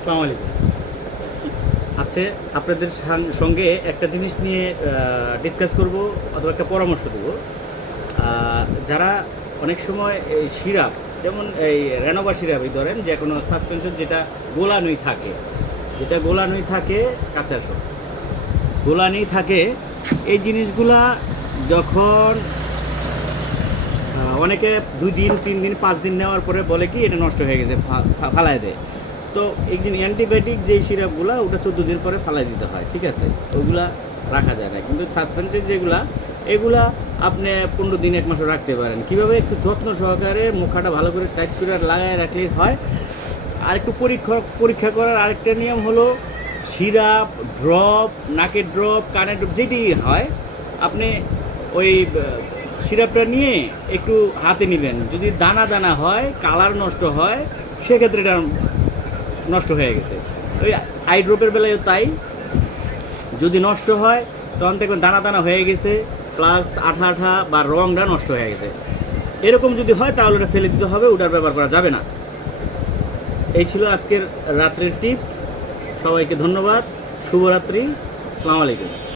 আসসালামু আলাইকুম। আচ্ছা, আপনাদের সঙ্গে একটা জিনিস নিয়ে ডিসকাস করব অথবা একটা পরামর্শ দেব। যারা অনেক সময় এই সিরাপ, যেমন এই রেনোভা সিরাপই ধরেন, যে কোনো সাসপেনশন যেটা গোলানোই থাকে, কাছে আসো, গোলানোই থাকে, এই জিনিসগুলা যখন অনেকে 2 দিন 3 দিন 5 দিন নেওয়ার পরে বলে কি এটা নষ্ট হয়ে গেছে, ফালায় দেয়। তো এই যে অ্যান্টিবায়োটিক যেই সিরাপগুলো ওটা 14 দিন পরে ফালাই দিতে হয়, ঠিক আছে, ওগুলা রাখা যায় না। কিন্তু সাসপেন্সের যেগুলা, এগুলা আপনি 15 দিন 1 মাসও রাখতে পারেন। কীভাবে? একটু যত্ন সহকারে মুখাটা ভালো করে টাইট করে লাগায় রাখলেই হয়। আর একটু পরীক্ষা করার আরেকটা নিয়ম হলো, সিরাপ, ড্রপ, নাকের ড্রপ, কানের ড্রপ যেটি হয়, আপনি ওই সিরাপটা নিয়ে একটু হাতে নেবেন। যদি দানা দানা হয়, কালার নষ্ট হয়, সেক্ষেত্রে এটা নষ্ট হয়ে গেছে। ওই আই ড্রপের বেলায় তাই, যদি নষ্ট হয় তখন দেখবেন দানা দানা হয়ে গেছে, প্লাস আঠা আঠা বা রঙটা নষ্ট হয়ে গেছে। এরকম যদি হয় তাহলে ওটা ফেলে দিতে হবে, ওটার ব্যবহার করা যাবে না। এই ছিল আজকের রাত্রের টিপস। সবাইকে ধন্যবাদ। শুভরাত্রি। আসসালামু আলাইকুম।